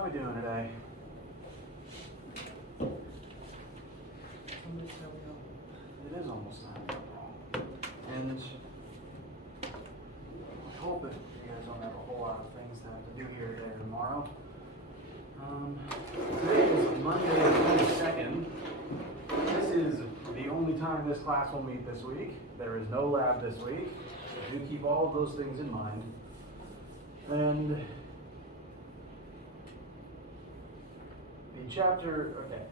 How we doing today? It is almost 9. And I hope that you guys don't have a whole lot of things to have to do here today or tomorrow. Today is Monday the 22nd. This is the only time this class will meet this week. There is no lab this week. So do keep all of those things in mind. And the chapter, okay.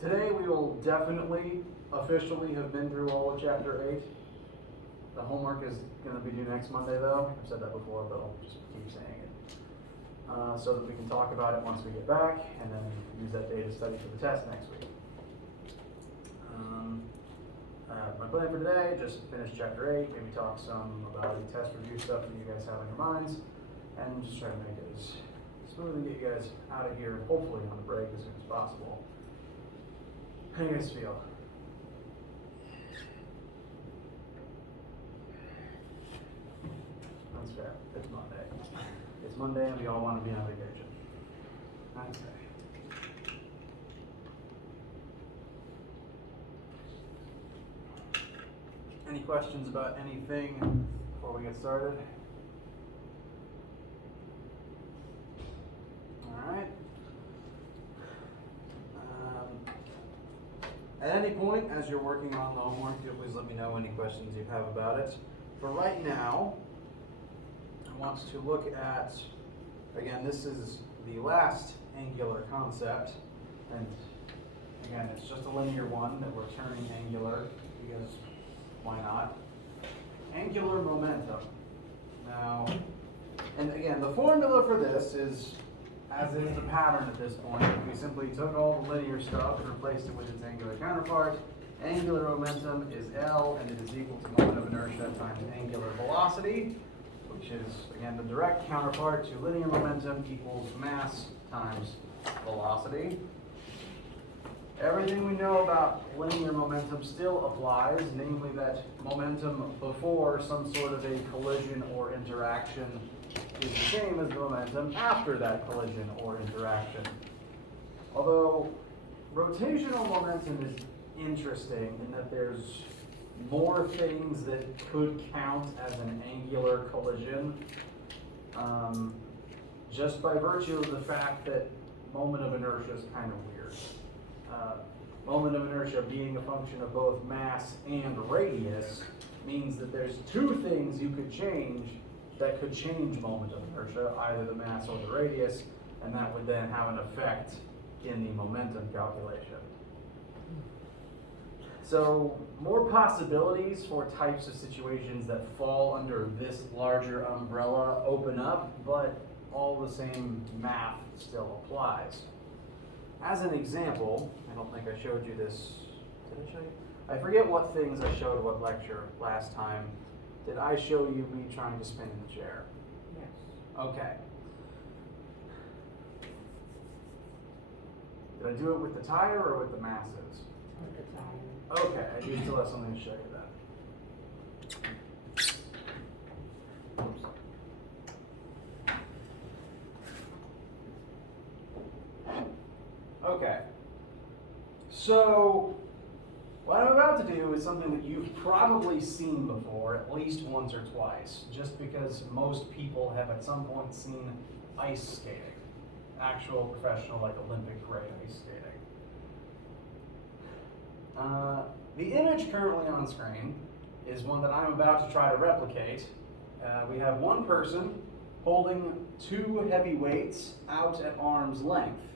Today we will definitely officially have been through all of chapter 8. The homework is going to be due next Monday though. I've said that before, but I'll just keep saying it. So that we can talk about it once we get back and then use that day to study for the test next week. My plan for today, just finish chapter 8, maybe talk some about the test review stuff that you guys have in your minds, and just try to make it as smooth and get you guys out of here, hopefully on the break as soon as possible. How do you guys feel? That's fair. It's Monday. It's Monday and we all want to be on vacation. That's fair. Any questions about anything before we get started? All right. At any point, as you're working on the homework, you'll please let me know any questions you have about it. For right now, I want to look at, again, this is the last angular concept, and again, it's just a linear one that we're turning angular, because why not? Angular momentum. Now, and again, the formula for this is, as is the pattern at this point, we simply took all the linear stuff and replaced it with its angular counterpart. Angular momentum is L, and it is equal to moment of inertia times angular velocity, which is, again, the direct counterpart to linear momentum equals mass times velocity. Everything we know about linear momentum still applies, namely that momentum before some sort of a collision or interaction is the same as the momentum after that collision or interaction. Although rotational momentum is interesting in that there's more things that could count as an angular collision, just by virtue of the fact that moment of inertia is kind of weird. Moment of inertia being a function of both mass and radius means that there's two things you could change that could change moment of inertia, either the mass or the radius, and that would then have an effect in the momentum calculation. So more possibilities for types of situations that fall under this larger umbrella open up, but all the same math still applies. As an example, I don't think I showed you this. Did I show you? I forget what things I showed what lecture last time. Did I show you me trying to spin in the chair? Yes. Okay. Did I do it with the tire or with the masses? With the tire. Okay, I do still have something to show you then. Oops. Okay, so what I'm about to do is something that you've probably seen before at least once or twice, just because most people have at some point seen ice skating, actual professional, like Olympic grade ice skating. The image currently on screen is one that I'm about to try to replicate. We have one person holding two heavy weights out at arm's length.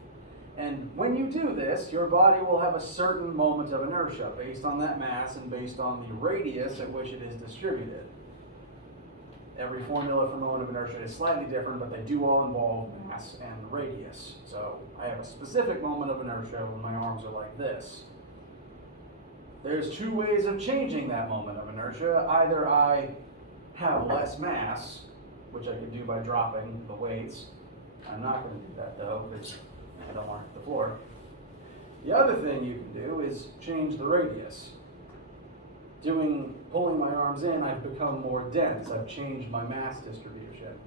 And when you do this, your body will have a certain moment of inertia based on that mass and based on the radius at which it is distributed. Every formula for moment of inertia is slightly different, but they do all involve mass and radius. So I have a specific moment of inertia when my arms are like this. There's two ways of changing that moment of inertia. Either I have less mass, which I could do by dropping the weights. I'm not going to do that though, because I don't want to hit the floor. The other thing you can do is change the radius. Pulling my arms in, I've become more dense. I've changed my mass distribution.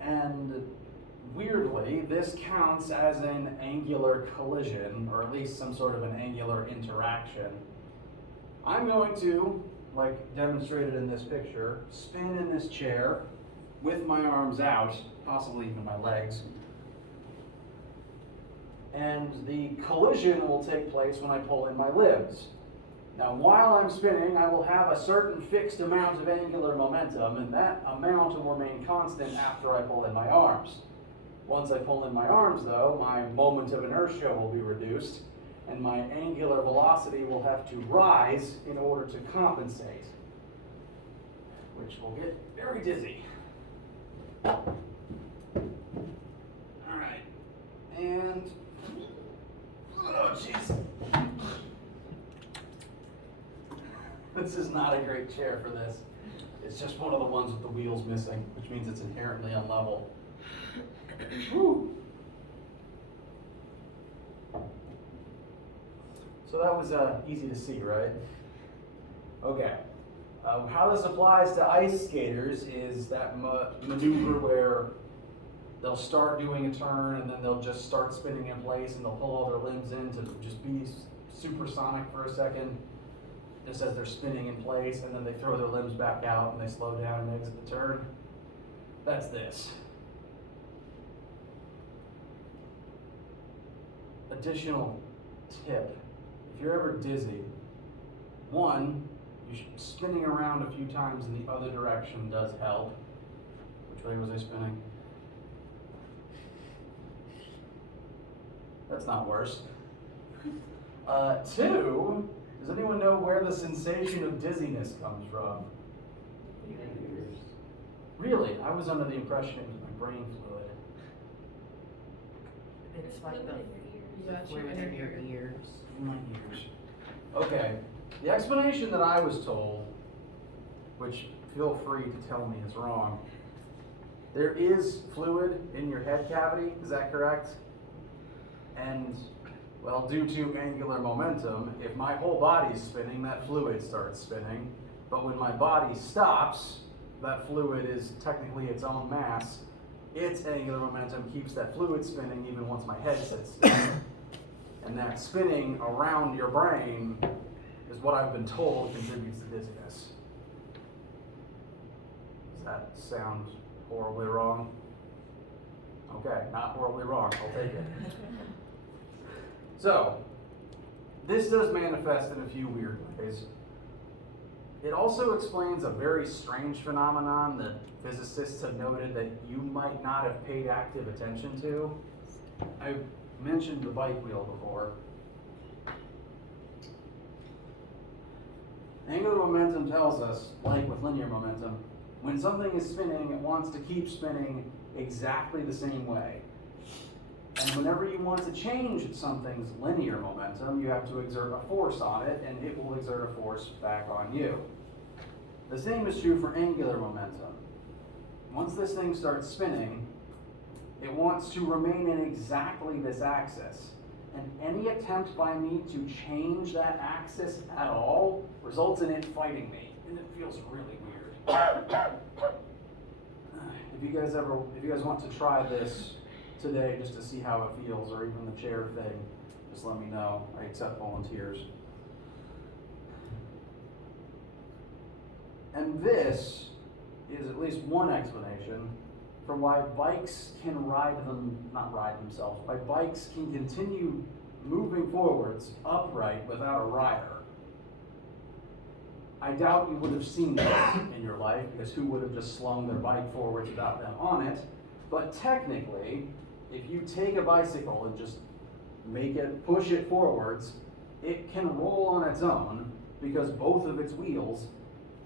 And weirdly, this counts as an angular collision, or at least some sort of an angular interaction. I'm going to, like demonstrated in this picture, spin in this chair with my arms out, possibly even my legs. And the collision will take place when I pull in my limbs. Now, while I'm spinning, I will have a certain fixed amount of angular momentum, and that amount will remain constant after I pull in my arms. Once I pull in my arms, though, my moment of inertia will be reduced, and my angular velocity will have to rise in order to compensate, which will get very dizzy. All right, and, oh jeez. This is not a great chair for this. It's just one of the ones with the wheels missing, which means it's inherently unlevel. Whew. So that was easy to see, right? Okay. How this applies to ice skaters is that maneuver where they'll start doing a turn and then they'll just start spinning in place and they'll pull all their limbs in to just be supersonic for a second, just as they're spinning in place, and then they throw their limbs back out and they slow down and exit the turn. That's this. Additional tip, if you're ever dizzy, one, spinning around a few times in the other direction does help. Which way was I spinning? That's not worse. Two, does anyone know where the sensation of dizziness comes from? Ears. Really? I was under the impression it was my brain fluid. It's like the That's your fluid in your inner ears. In my ears. Okay. The explanation that I was told, which feel free to tell me is wrong, there is fluid in your head cavity, is that correct? And, well, due to angular momentum, if my whole body's spinning, that fluid starts spinning. But when my body stops, that fluid is technically its own mass. Its angular momentum keeps that fluid spinning even once my head sits still. And that spinning around your brain is what I've been told contributes to dizziness. Does that sound horribly wrong? Okay, not horribly wrong, I'll take it. So, this does manifest in a few weird ways. It also explains a very strange phenomenon that physicists have noted that you might not have paid active attention to. I mentioned the bike wheel before. Angular momentum tells us, like with linear momentum, when something is spinning, it wants to keep spinning exactly the same way. And whenever you want to change something's linear momentum, you have to exert a force on it, and it will exert a force back on you. The same is true for angular momentum. Once this thing starts spinning, it wants to remain in exactly this axis. And any attempt by me to change that axis at all results in it fighting me, and it feels really weird. If you guys want to try this today just to see how it feels, or even the chair thing, just let me know. I accept volunteers. And this is at least one explanation for why bikes can why bikes can continue moving forwards upright without a rider. I doubt you would have seen this in your life, because who would have just slung their bike forwards without them on it? But technically, if you take a bicycle and just push it forwards, it can roll on its own because both of its wheels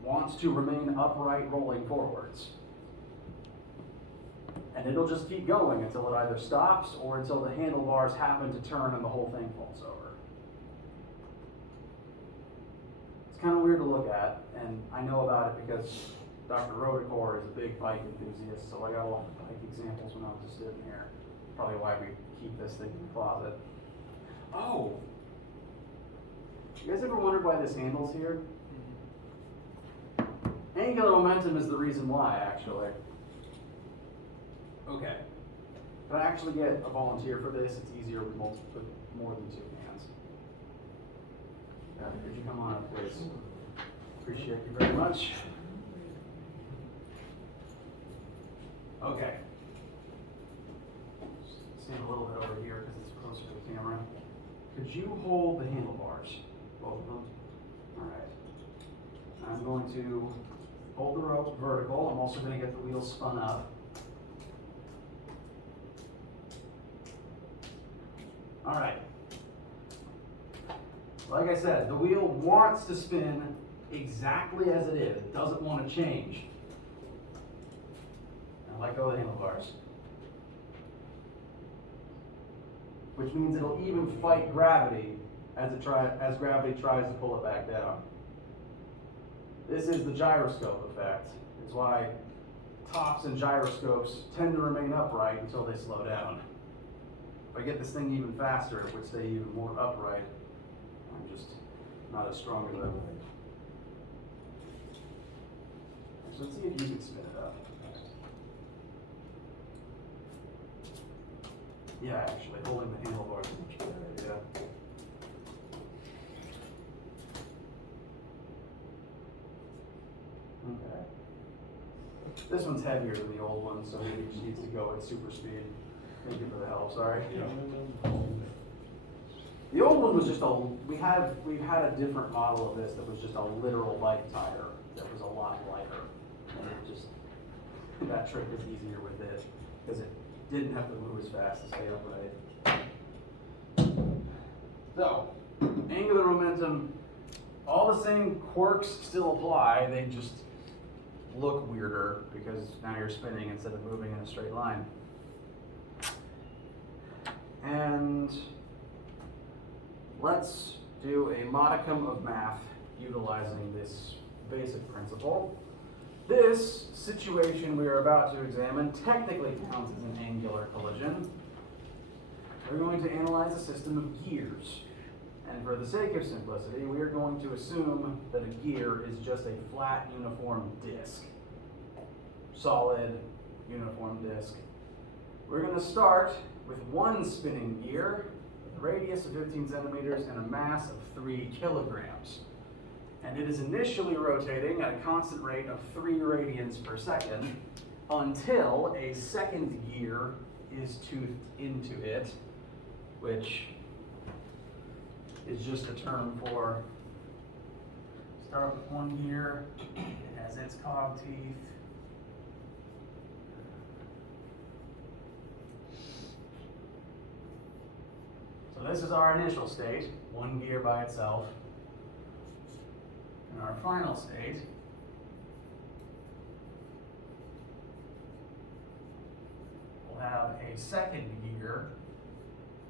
want to remain upright rolling forwards. And it'll just keep going until it either stops or until the handlebars happen to turn and the whole thing falls over. It's kind of weird to look at, and I know about it because Dr. Rodicor is a big bike enthusiast, so I got a lot of bike examples when I was just sitting here. Probably why we keep this thing in the closet. Oh! You guys ever wondered why this handle's here? Angular momentum is the reason why, actually. Okay. If I actually get a volunteer for this, it's easier with more than 2 hands. Could you come on up, please? Appreciate you very much. Okay. Stand a little bit over here because it's closer to the camera. Could you hold the handlebars? Both of them? All right. I'm going to hold the rope vertical. I'm also going to get the wheels spun up. All right. Like I said, the wheel wants to spin exactly as it is. It doesn't want to change. Now let go of the handlebars. Which means it'll even fight gravity as gravity tries to pull it back down. This is the gyroscope effect. It's why tops and gyroscopes tend to remain upright until they slow down. If I get this thing even faster, it would stay even more upright. I'm just not as strong as I would. So let's see if you can spin it up. Yeah, actually, holding the handlebars is a much better idea. Okay. This one's heavier than the old one, so maybe it just needs to go at super speed. Thank you for the help, sorry. The old one was just we've had a different model of this that was just a literal bike tire that was a lot lighter. And it just, that trick was easier with it because it didn't have to move as fast to stay upright. So, angular momentum, all the same quirks still apply, they just look weirder because now you're spinning instead of moving in a straight line. And let's do a modicum of math utilizing this basic principle. This situation we are about to examine technically counts as an angular collision. We're going to analyze a system of gears. And for the sake of simplicity, we are going to assume that a gear is just a flat, uniform disc. Solid, uniform disc. We're going to start with one spinning gear with a radius of 15 centimeters and a mass of 3 kilograms. And it is initially rotating at a constant rate of 3 radians per second until a second gear is toothed into it, which is just a term for start with one gear, it has its cog teeth. So this is our initial state, one gear by itself. And our final state will have a second gear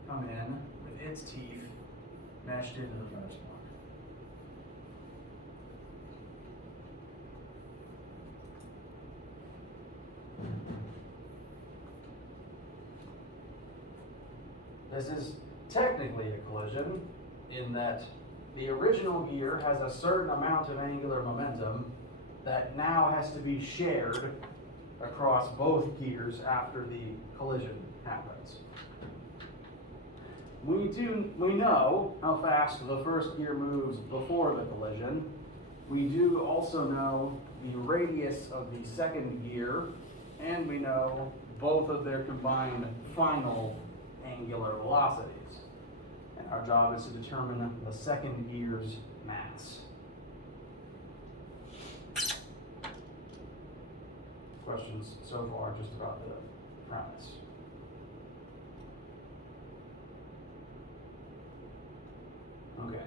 come in with its teeth meshed into the first one. This is technically a collision in that the original gear has a certain amount of angular momentum that now has to be shared across both gears after the collision happens. We know how fast the first gear moves before the collision. We do also know the radius of the second gear, and we know both of their combined final angular velocities. And our job is to determine the second gear's mass. Questions so far just about the premise? Okay.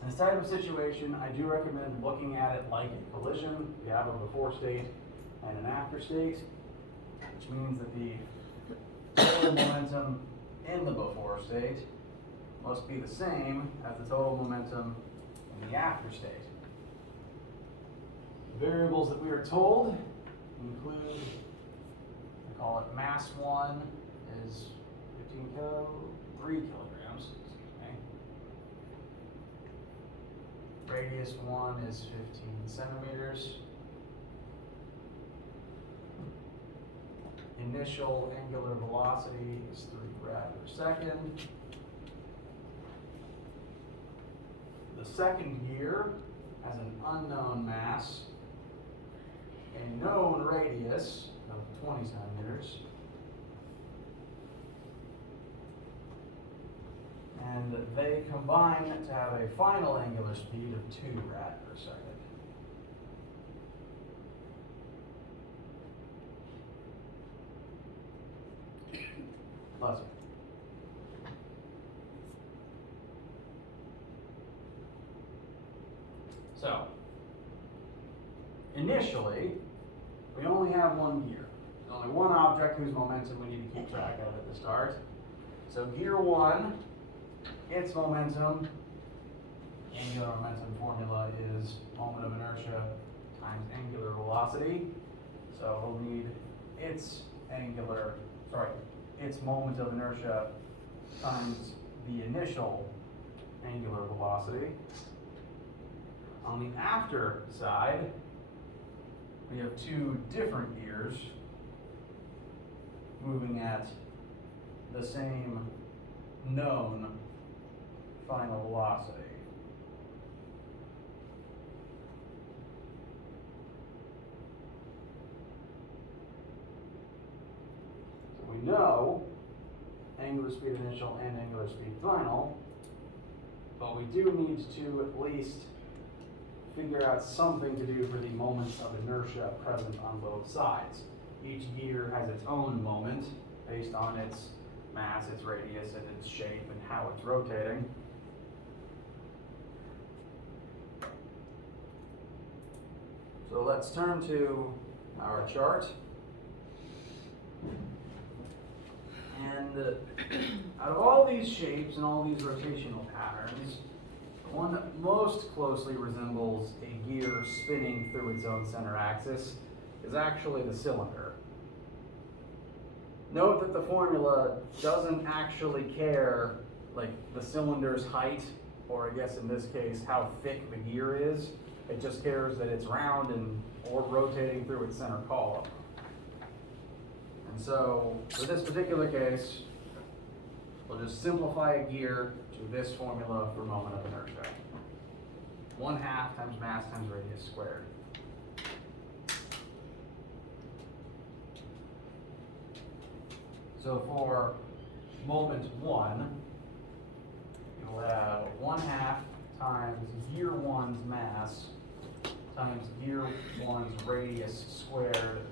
In this type of situation, I do recommend looking at it like a collision. You have a before state and an after state, which means that the total momentum in the before state must be the same as the total momentum in the after state. The variables that we are told include, I call it mass 1 is 3 kilograms, excuse me. radius 1 is 15 centimeters. Initial angular velocity is 3 rad per second. The second gear has an unknown mass, a known radius of 20 centimeters, and they combine to have a final angular speed of 2 rad per second. Bless you. So, initially, we only have one gear. There's only one object whose momentum we need to keep track of at the start. So gear 1, its momentum, angular momentum formula is moment of inertia times angular velocity. So we'll need its moment of inertia times the initial angular velocity. On the after side, we have 2 different gears moving at the same known final velocity. So we know angular speed initial and angular speed final, but we do need to at least figure out something to do for the moments of inertia present on both sides. Each gear has its own moment based on its mass, its radius, and its shape and how it's rotating. So let's turn to our chart. And out of all these shapes and all these rotational patterns, the one that most closely resembles a gear spinning through its own center axis is actually the cylinder. Note that the formula doesn't actually care like the cylinder's height, or I guess in this case how thick the gear is. It just cares that it's round and or rotating through its center column. And so for this particular case, we'll just simplify a gear to this formula for moment of inertia. 1/2 times mass times radius squared. So for moment 1, you'll have 1/2 times gear 1's mass times gear 1's radius squared,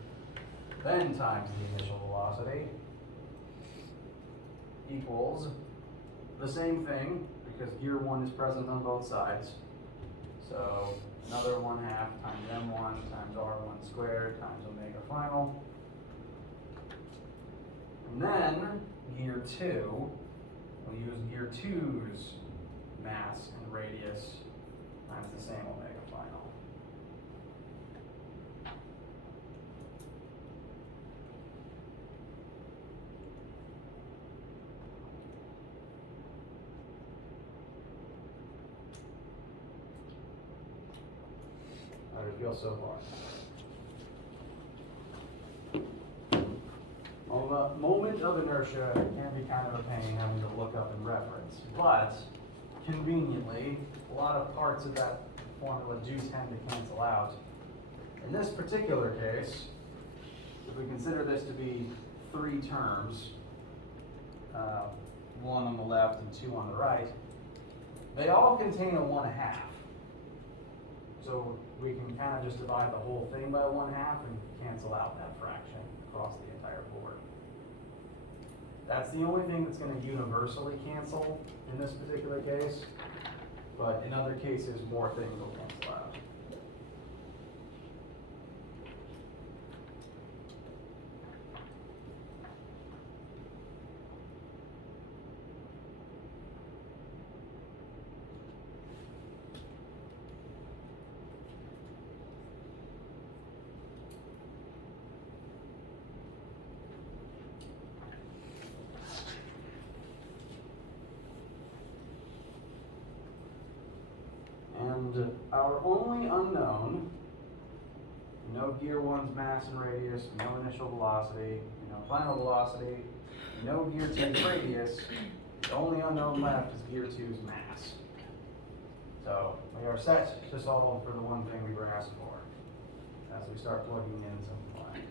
then times the initial velocity, equals the same thing because gear 1 is present on both sides. So another 1/2 times m1 times r1 squared times omega final. And then gear 2, we'll use gear 2's mass and radius times the same omega final. How do you feel so far? Well, the moment of inertia can be kind of a pain having to look up and reference, but conveniently, a lot of parts of that formula do tend to cancel out. In this particular case, if we consider this to be 3 terms, 1 on the left and 2 on the right, they all contain a 1/2. So we can kind of just divide the whole thing by 1/2 and cancel out that fraction across the entire board. That's the only thing that's going to universally cancel in this particular case, but in other cases, more things will cancel out. And only unknown, we know gear 1's mass and radius, we know initial velocity, we know final velocity, we know gear 2's radius. The only unknown left is gear 2's mass. So we are set to solve for the one thing we were asked for as we start plugging in some blank.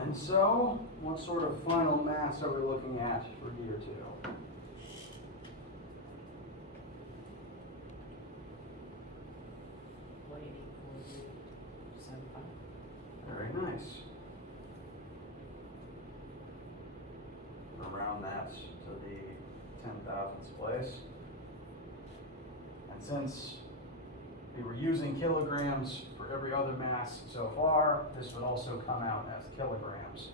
And so, what sort of final mass are we looking at for gear 2? Very nice. Round that to the 10,000ths place. And since we were using kilograms for every other mass so far, this would also come out as kilograms.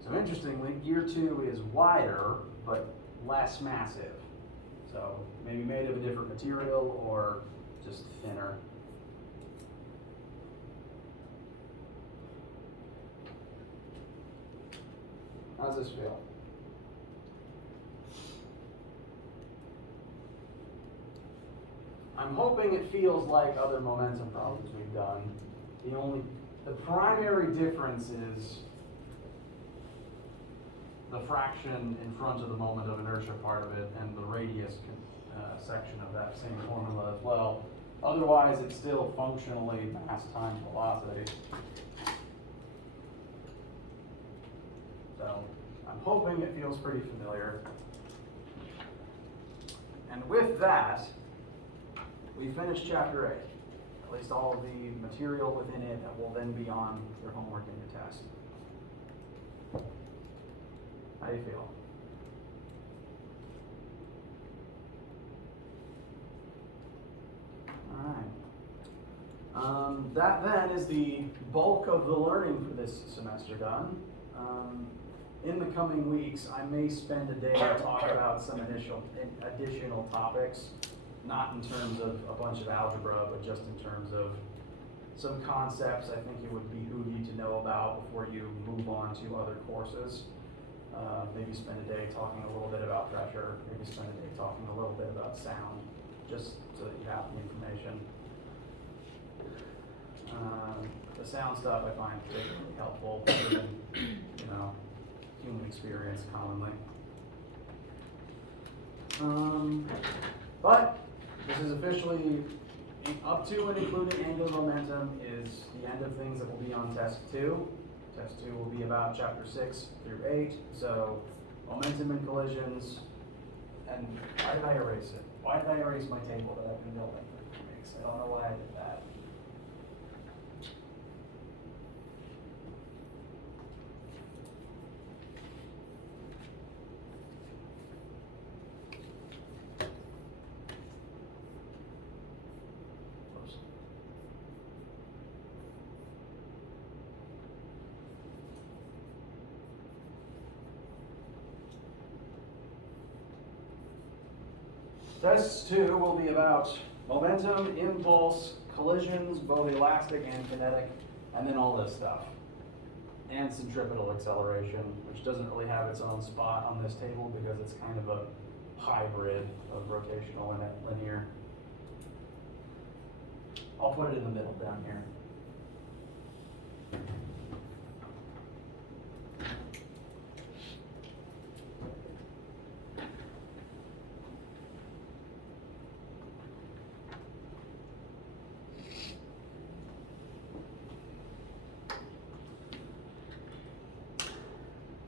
So interestingly, gear 2 is wider, but less massive. So maybe made of a different material or just thinner. How's this feel? I'm hoping it feels like other momentum problems we've done. The primary difference is the fraction in front of the moment of inertia part of it and the radius section of that same formula as well. Otherwise, it's still functionally mass times velocity. So I'm hoping it feels pretty familiar. And with that, we finished chapter 8. At least all of the material within it that will then be on your homework and your test. How do you feel? All right. That then is the bulk of the learning for this semester done. In the coming weeks, I may spend a day to talk about some additional topics, not in terms of a bunch of algebra, but just in terms of some concepts I think it would behoove you to know about before you move on to other courses. Maybe spend a day talking a little bit about pressure, maybe spend a day talking a little bit about sound, just so that you have the information. The sound stuff I find particularly helpful, given, human experience commonly. But this is officially up to and including angular momentum is the end of things that will be on test 2. Test 2 will be about chapter 6 through 8. So momentum and collisions. And why did I erase it? Why did I erase my table that I've been building for 3 weeks? I don't know why I did that. Test 2 will be about momentum, impulse, collisions, both elastic and kinetic, and then all this stuff. And centripetal acceleration, which doesn't really have its own spot on this table because it's kind of a hybrid of rotational and linear. I'll put it in the middle down here.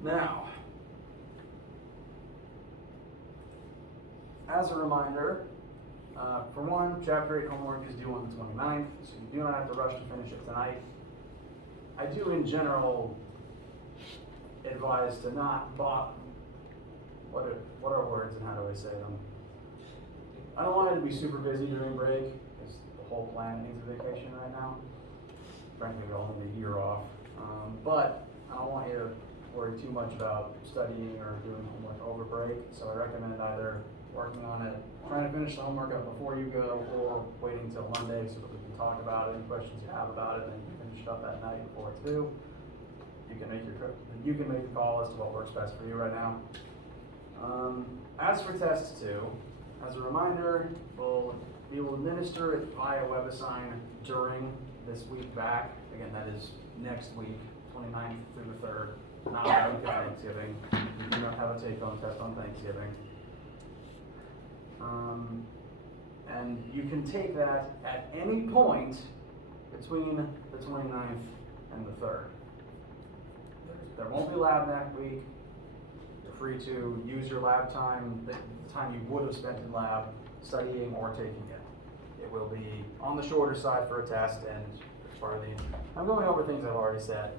Now, as a reminder, for one, Chapter 8 homework is due on the 29th, so you do not have to rush to finish it tonight. I do, in general, advise to not what are words and how do I say them? I don't want it to be super busy during break, because the whole planet needs a vacation right now. Frankly, we all need a year off. But I don't want you to worry too much about studying or doing homework over break, so I recommend either working on it, trying to finish the homework up before you go, or waiting till Monday so that we can talk about it, any questions you have about it, and then you can finish it up that night before it's due. You can make the call as to what works best for you right now. As for test 2, as a reminder, we will administer it via WebAssign during this week back. Again, that is next week, 29th through the 3rd. Not the week of Thanksgiving. We do not have a take-home test on Thanksgiving. And you can take that at any point between the 29th and the 3rd. There won't be lab next week. You're free to use your lab time, the time you would have spent in lab, studying or taking it. It will be on the shorter side for a test, and as part of the, I'm going over things I've already said.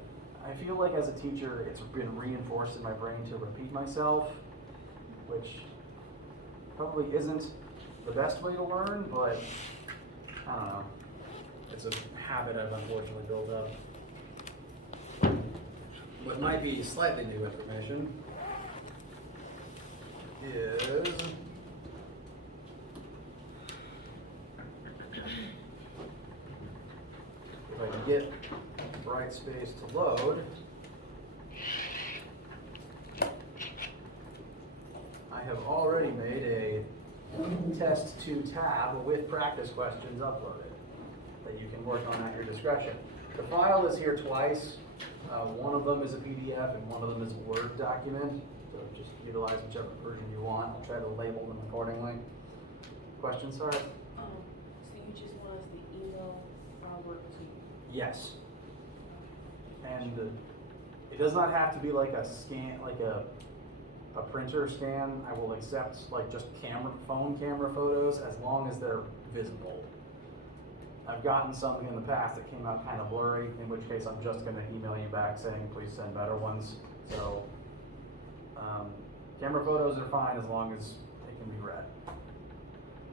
I feel like as a teacher, it's been reinforced in my brain to repeat myself, which probably isn't the best way to learn, but I don't know. It's a habit I've unfortunately built up. What might be slightly new information is if I can get right space to load, I have already made a test 2 tab with practice questions uploaded that you can work on at your discretion. The file is here twice. One of them is a PDF and one of them is a Word document. So just utilize whichever version you want. I'll try to label them accordingly. Questions, sorry? So you just want us to email our work to you? Yes. And it does not have to be like a scan, like a printer scan. I will accept like just phone camera photos as long as they're visible. I've gotten some in the past that came out kind of blurry, in which case I'm just going to email you back saying please send better ones. So camera photos are fine as long as it can be read.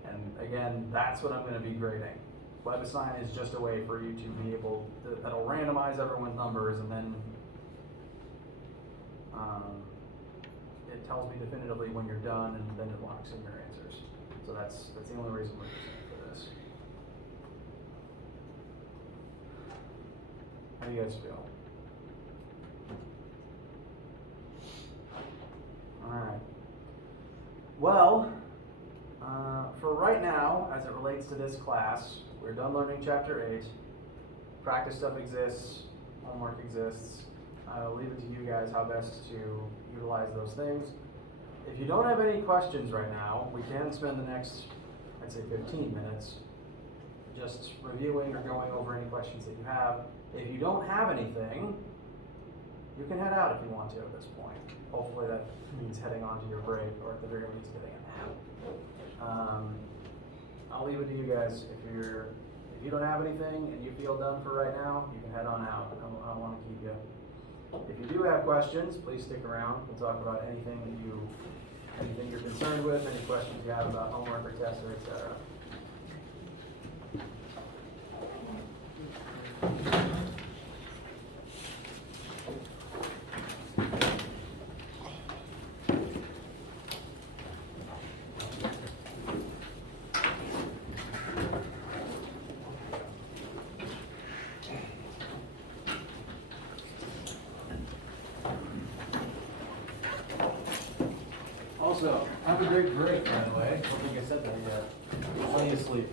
And again, that's what I'm going to be grading. WebAssign is just a way for you to be able to, that'll randomize everyone's numbers, and then it tells me definitively when you're done, and then it locks in your answers. So that's the only reason we're using it for this. How do you guys feel? Alright. Well, for right now, as it relates to this class, we're done learning Chapter 8. Practice stuff exists, homework exists. I'll leave it to you guys how best to utilize those things. If you don't have any questions right now, we can spend the next, I'd say 15 minutes, just reviewing or going over any questions that you have. If you don't have anything, you can head out if you want to at this point. Hopefully that means heading on to your break, or at the very least getting a nap. I'll leave it to you guys. If you don't have anything and you feel done for right now, you can head on out. I don't want to keep you. If you do have questions, please stick around. We'll talk about anything you're concerned with, any questions you have about homework or tests, or etc. Also, have a great break, by the way. I don't think I said that yet. Plenty of sleep.